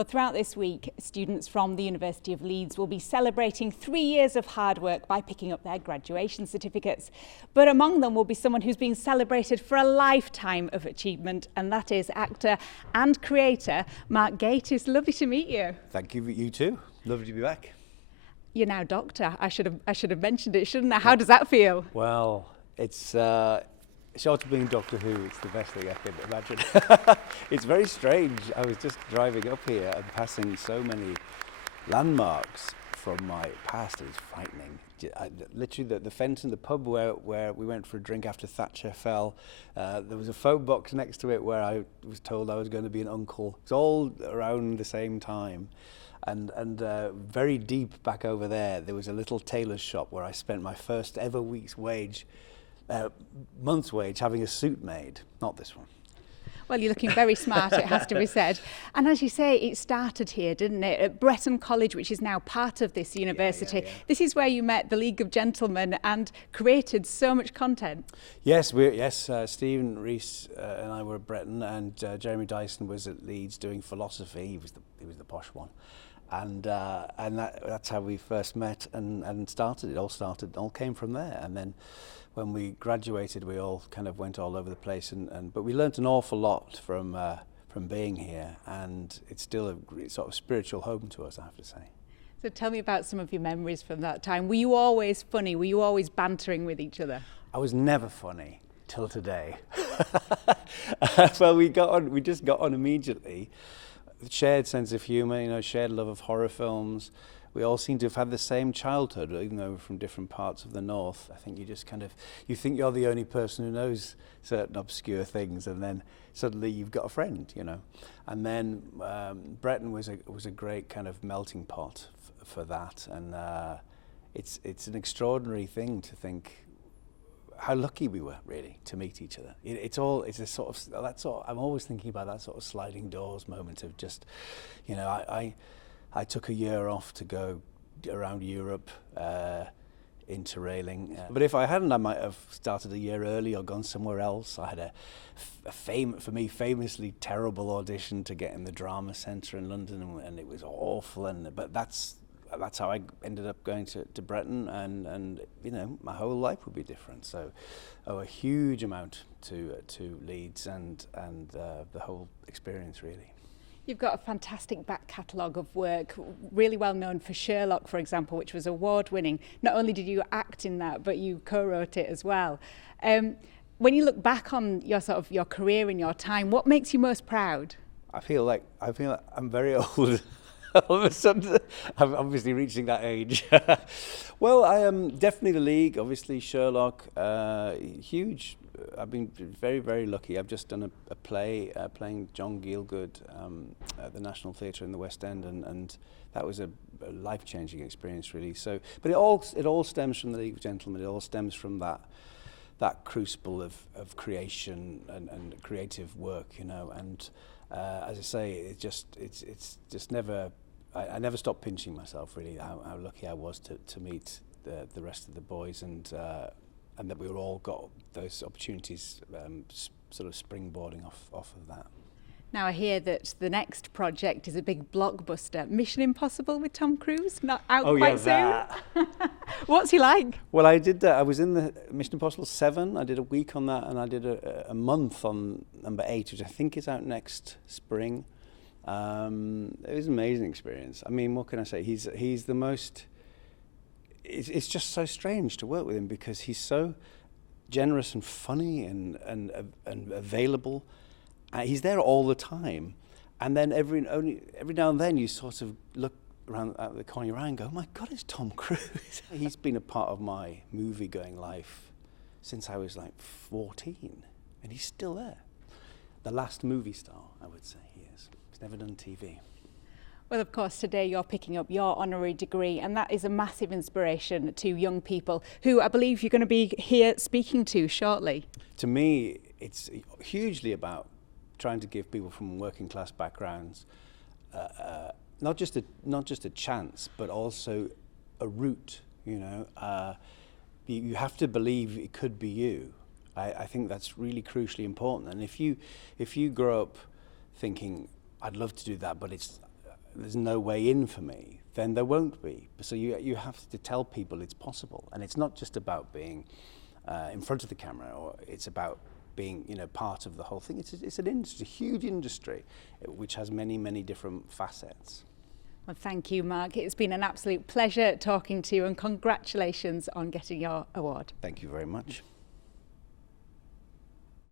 Well, throughout this week, students from the University of Leeds will be celebrating 3 years of hard work by picking up their graduation certificates. But among them will be someone who's been celebrated for a lifetime of achievement, and that is actor and creator Mark Gatiss. Lovely to meet you. Thank you, you too. Lovely to be back. You're now doctor. I should have mentioned it, shouldn't I? How does that feel? Well, it's short of being Doctor Who, it's the best thing I could imagine. It's very strange. I was just driving up here and passing so many landmarks from my past. It was frightening. Literally, the Fenton, the pub where we went for a drink after Thatcher fell, there was a phone box next to it where I was told I was going to be an uncle. It's all around the same time. And very deep back over there was a little tailor's shop where I spent my first ever month's wage having a suit made. Not this one. Well, you're looking very smart, it has to be said. And as you say, it started here, didn't it? At Bretton College, which is now part of this university. Yeah. This is where you met the League of Gentlemen and created so much content. Yes, Stephen Rees and I were at Bretton, and Jeremy Dyson was at Leeds doing philosophy. He was the posh one. And that's how we first met and started. It all came from there. And then when we graduated, we all kind of went all over the place. But we learnt an awful lot from being here, and it's still a sort of spiritual home to us, I have to say. So tell me about some of your memories from that time. Were you always funny? Were you always bantering with each other? I was never funny till today. Well, we just got on immediately. Shared sense of humour, shared love of horror films. We all seem to have had the same childhood, even though we're from different parts of the north. I think you think you're the only person who knows certain obscure things, and then suddenly you've got a friend, And then Bretton was a great kind of melting pot for that, and it's an extraordinary thing to think how lucky we were, really, to meet each other. I'm always thinking about that sort of sliding doors moment of just, I took a year off to go around Europe, interrailing. But if I hadn't, I might have started a year early or gone somewhere else. I had a famously terrible audition to get in the drama centre in London, and it was awful. But that's how I ended up going to Bretton, and my whole life would be different. So owe a huge amount to Leeds and the whole experience, really. You've got a fantastic back catalogue of work, really well known for Sherlock, for example, which was award-winning. Not only did you act in that, but you co-wrote it as well. When you look back on your career and your time, what makes you most proud? I feel like I'm very old. All of a sudden, I'm obviously reaching that age. Well, I am definitely the League, obviously Sherlock, huge. I've been very, very lucky. I've just done a play playing John Gielgud at the National Theatre in the West End, and that was a life-changing experience, really. So, but it all stems from the League of Gentlemen. It all stems from that crucible of creation and creative work, and. As I say, it's just never. I never stopped pinching myself, really. How lucky I was to meet the rest of the boys, and that we all got those opportunities, sort of springboarding off of that. Now I hear that the next project is a big blockbuster, Mission Impossible with Tom Cruise, not out quite soon. What's he like? Well, I did. I was in the Mission Impossible 7. I did a week on that, and I did a month on number 8, which I think is out next spring. It was an amazing experience. I mean, what can I say? He's the most. It's just so strange to work with him because he's so generous and funny and available. He's there all the time, and then every now and then you sort of look around at the corner of your eye and go, "Oh my God, it's Tom Cruise." He's been a part of my movie-going life since I was like 14, and he's still there. The last movie star, I would say he is. He's never done TV. Well, of course, today you're picking up your honorary degree, and that is a massive inspiration to young people who I believe you're going to be here speaking to shortly. To me, it's hugely about trying to give people from working class backgrounds not just a chance, but also a route. You have to believe it could be you. I think that's really crucially important. And if you grow up thinking, I'd love to do that, but there's no way in for me, then there won't be. So you have to tell people it's possible, and it's not just about being in front of the camera, or it's about being, you know, part of the whole thing. It's an industry, a huge industry, which has many different facets. Well, thank you, Mark. It's been an absolute pleasure talking to you, and congratulations on getting your award. Thank you very much.